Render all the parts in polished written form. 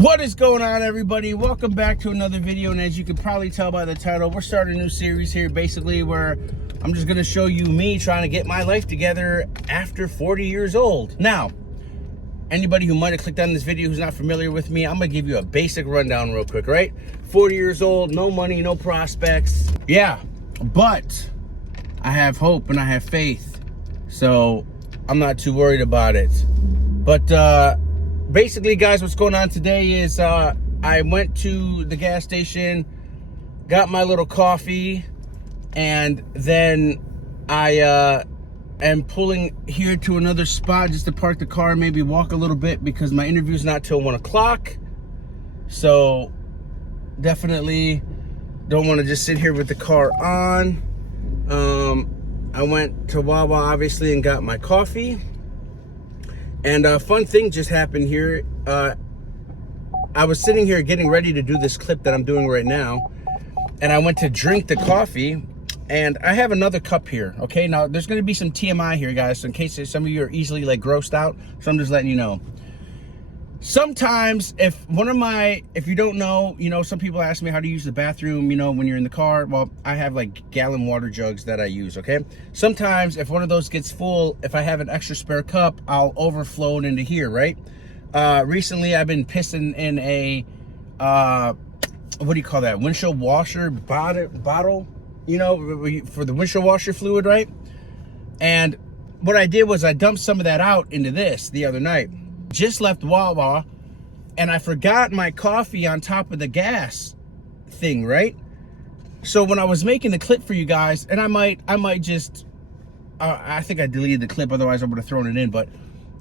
What is going on, everybody? Welcome back to another video, and as you can probably tell by the title, we're starting a new series here basically where I'm just going to show you me trying to get my life together after 40 years old. Now, anybody who might have clicked on this video who's not familiar with me, I'm going to give you a basic rundown real quick, right? 40 years old, no money, no prospects. Yeah, but I have hope and I have faith, so I'm not too worried about it. But basically, guys, what's going on today is I went to the gas station, got my little coffee, and then I am pulling here to another spot just to park the car and maybe walk a little bit because my interview's not till 1 o'clock. So definitely don't want to just sit here with the car on. I went to Wawa, obviously, and got my coffee. And a fun thing just happened here. I was sitting here getting ready to do this clip that I'm doing right now, and I went to drink the coffee, and I have another cup here, okay? Now, there's gonna be some TMI here, guys, so in case some of you are easily, like, grossed out, so I'm just letting you know. Sometimes, if you don't know, you know, some people ask me how to use the bathroom, you know, when you're in the car. Well, I have like gallon water jugs that I use, okay? Sometimes if one of those gets full, if I have an extra spare cup, I'll overflow it into here, right? Recently, I've been pissing in a, what do you call that? Windshield washer bottle, you know, for the windshield washer fluid, right? And what I did was I dumped some of that out into this the other night. Just left Wawa, and I forgot my coffee on top of the gas thing, right? So when I was making the clip for you guys, and I might just, I think I deleted the clip, otherwise I would have thrown it in, but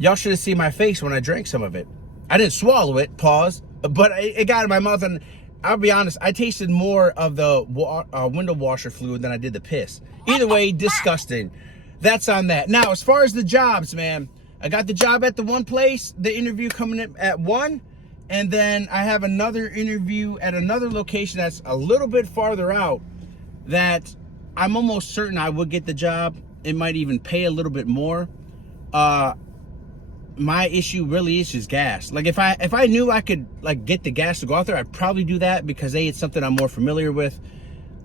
y'all should have seen my face when I drank some of it. I didn't swallow it, pause, but it got in my mouth, and I'll be honest, I tasted more of the window washer fluid than I did the piss. Either way, disgusting. That's on that. Now, as far as the jobs, man, I got the job at the one place, the interview coming in at 1, and then I have another interview at another location that's a little bit farther out that I'm almost certain I would get the job. It might even pay a little bit more. My issue really is just gas. Like if I knew I could like get the gas to go out there, I'd probably do that because A, it's something I'm more familiar with.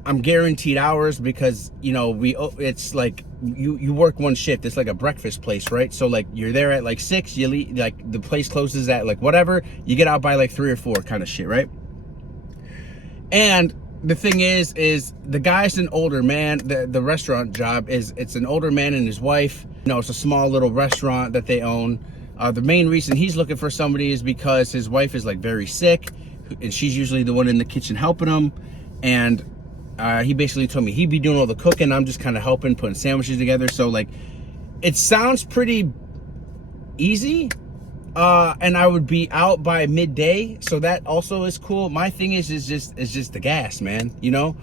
I'm guaranteed hours because, you know, it's like you work one shift. It's like a breakfast place, right? So like you're there at like 6, you leave, like the place closes at like whatever, you get out by like 3 or 4 kind of shit, right? And the thing is the guy's an older man. The restaurant job it's an older man and his wife. You know, it's a small little restaurant that they own. The main reason he's looking for somebody is because his wife is like very sick, and she's usually the one in the kitchen helping him. And he basically told me he'd be doing all the cooking. I'm just kind of helping, putting sandwiches together. So like, it sounds pretty easy. And I would be out by midday. So that also is cool. My thing is just the gas, man, you know,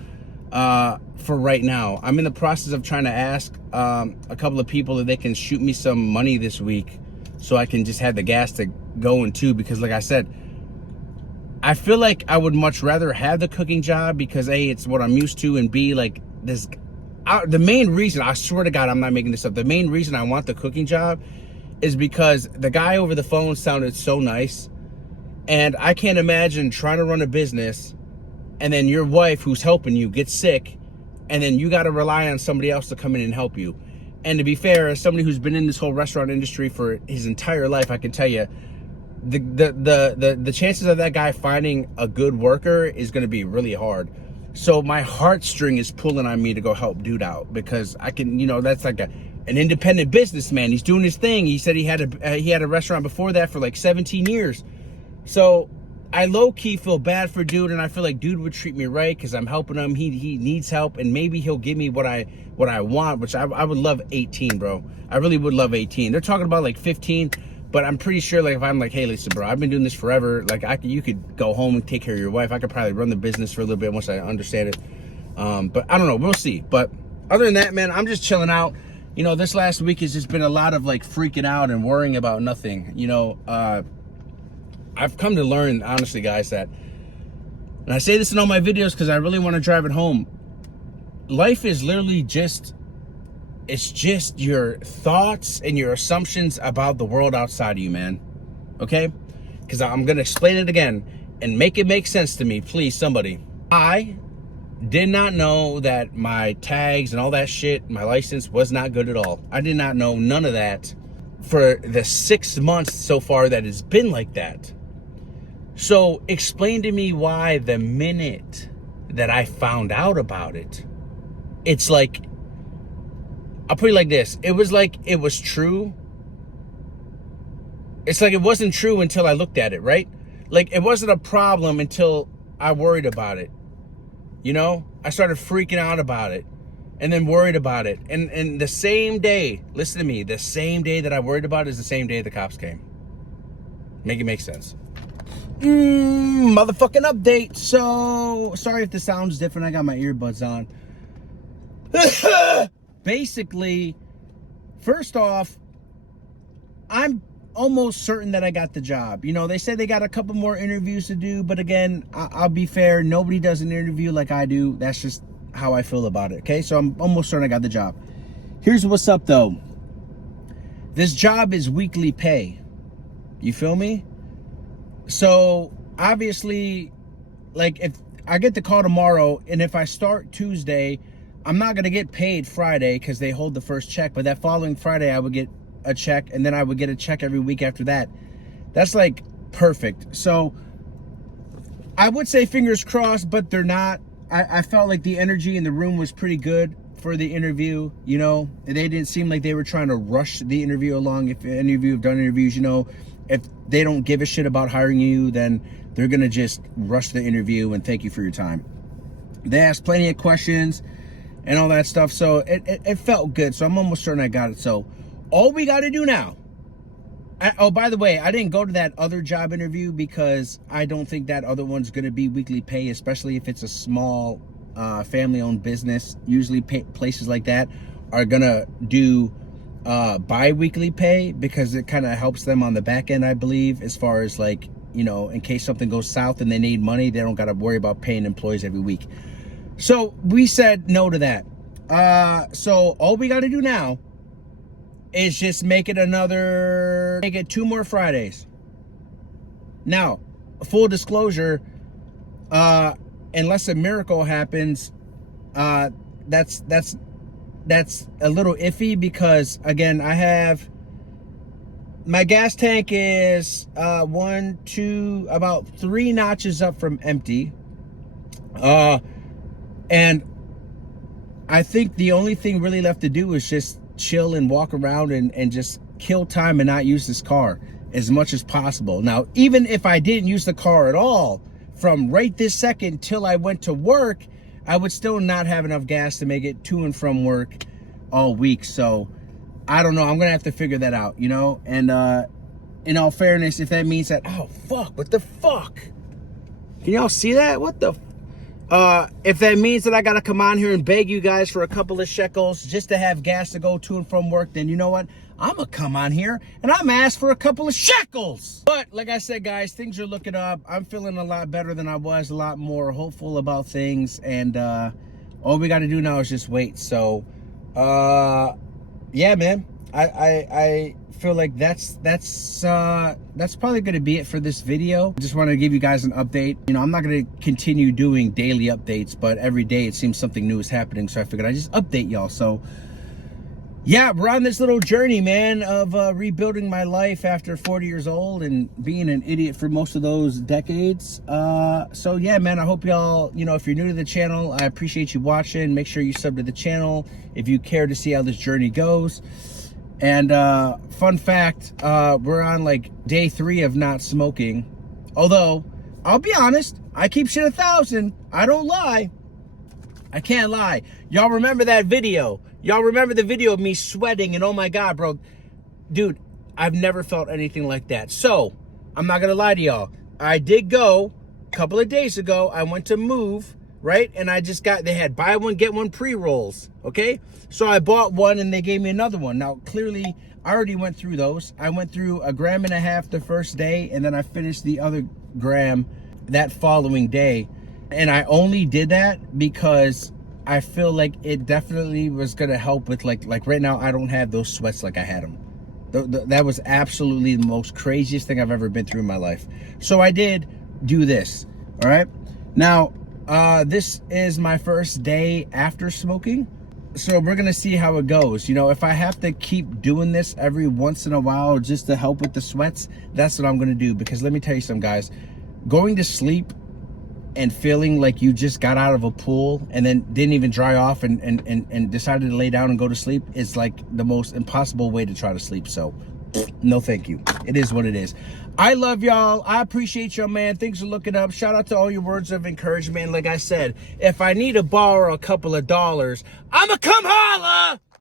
for right now. I'm in the process of trying to ask, a couple of people if they can shoot me some money this week so I can just have the gas to go in too. Because like I said, I feel like I would much rather have the cooking job because A, it's what I'm used to, and B, like this, the main reason, I swear to God, I'm not making this up. The main reason I want the cooking job is because the guy over the phone sounded so nice, and I can't imagine trying to run a business and then your wife who's helping you gets sick, and then you got to rely on somebody else to come in and help you. And to be fair, as somebody who's been in this whole restaurant industry for his entire life, I can tell you, the chances of that guy finding a good worker is going to be really hard. So my heartstring is pulling on me to go help dude out because I can, you know, that's like an independent businessman. He's doing his thing. He said he had a restaurant before that for like 17 years. So I low-key feel bad for dude, and I feel like dude would treat me right because I'm helping him. He needs help, and maybe he'll give me what I want, which I would love 18, bro. I really would love 18. They're talking about like 15. But I'm pretty sure, like, if I'm like, hey, listen, bro, I've been doing this forever. Like, you could go home and take care of your wife. I could probably run the business for a little bit once I understand it. But I don't know. We'll see. But other than that, man, I'm just chilling out. You know, this last week has just been a lot of, like, freaking out and worrying about nothing. You know, I've come to learn, honestly, guys, that, and I say this in all my videos because I really want to drive it home, life is literally just It's just your thoughts and your assumptions about the world outside of you, man. Okay? because I'm going to explain it again and make it make sense to me, please, somebody. I did not know that my tags and all that shit, my license was not good at all. I did not know none of that for the 6 months so far that it's been like that. So explain to me why the minute that I found out about it, it's like, I'll put it like this. It was like it was true. It's like it wasn't true until I looked at it, right? Like it wasn't a problem until I worried about it. You know, I started freaking out about it and then worried about it. And the same day, listen to me, the same day that I worried about it is the same day the cops came. Make it make sense. Motherfucking update. So, sorry if the sound's different. I got my earbuds on. Basically, first off, I'm almost certain that I got the job. You know, they said they got a couple more interviews to do, but again, I'll be fair. Nobody does an interview like I do. That's just how I feel about it, okay? So I'm almost certain I got the job. Here's what's up, though. This job is weekly pay. You feel me? So, obviously, like, if I get the call tomorrow, and if I start Tuesday, I'm not going to get paid Friday because they hold the first check, but that following Friday, I would get a check, and then I would get a check every week after that. That's like perfect. So I would say fingers crossed, but they're not. I felt like the energy in the room was pretty good for the interview. You know, they didn't seem like they were trying to rush the interview along. If any of you have done interviews, you know, if they don't give a shit about hiring you, then they're gonna just rush the interview and thank you for your time. They asked plenty of questions and all that stuff, so it felt good. So I'm almost certain I got it. So all we got to do now. Oh, by the way, I didn't go to that other job interview because I don't think that other one's going to be weekly pay, especially if it's a small family-owned business. Usually places like that are going to do bi-weekly pay because it kind of helps them on the back end, I believe, as far as like, you know, in case something goes south and they need money, they don't got to worry about paying employees every week. So we said no to that. So all we got to do now is just make it 2 more Fridays. Now, full disclosure, unless a miracle happens, that's a little iffy because again, I have my gas tank is about 3 notches up from empty. And I think the only thing really left to do is just chill and walk around and just kill time and not use this car as much as possible. Now, even if I didn't use the car at all from right this second till I went to work, I would still not have enough gas to make it to and from work all week. So I don't know. I'm gonna have to figure that out, you know. And in all fairness, if that means that, oh fuck, what the fuck, can y'all see that? What the if that means that I gotta come on here and beg you guys for a couple of shekels just to have gas to go to and from work, then you know what? I'm gonna come on here and I'm gonna ask for a couple of shekels. But like I said, guys, things are looking up. I'm feeling a lot better than I was, a lot more hopeful about things. And all we gotta do now is just wait. So yeah, man, I feel like that's probably gonna be it for this video. I just wanted to give you guys an update. You know, I'm not gonna continue doing daily updates, but every day it seems something new is happening, so I figured I'd just update y'all. So yeah, we're on this little journey, man, of rebuilding my life after 40 years old and being an idiot for most of those decades. So yeah, man, I hope y'all, you know, if you're new to the channel, I appreciate you watching. Make sure you sub to the channel if you care to see how this journey goes. And fun fact, we're on like day 3 of not smoking. Although, I'll be honest, I keep shit 1,000. I don't lie. I can't lie. Y'all remember that video? Y'all remember the video of me sweating and oh my God, bro. Dude, I've never felt anything like that. So, I'm not gonna lie to y'all. I did go a couple of days ago. I went to Move, right? And I just they had buy one, get one pre-rolls, okay? So I bought one and they gave me another one. Now, clearly, I already went through those. I went through 1.5 grams the first day and then I finished the other gram that following day. And I only did that because I feel like it definitely was gonna help with like right now I don't have those sweats like I had them. That was absolutely the most craziest thing I've ever been through in my life. So I did do this. All right. Now, this is my first day after smoking. So we're going to see how it goes. You know, if I have to keep doing this every once in a while just to help with the sweats, that's what I'm going to do. Because let me tell you something, guys. Going to sleep and feeling like you just got out of a pool and then didn't even dry off and decided to lay down and go to sleep is like the most impossible way to try to sleep. So no thank you. It is what it is. I love y'all. I appreciate y'all, man. Thanks for looking up. Shout out to all your words of encouragement. Like I said, if I need to borrow a couple of dollars, I'ma come holla.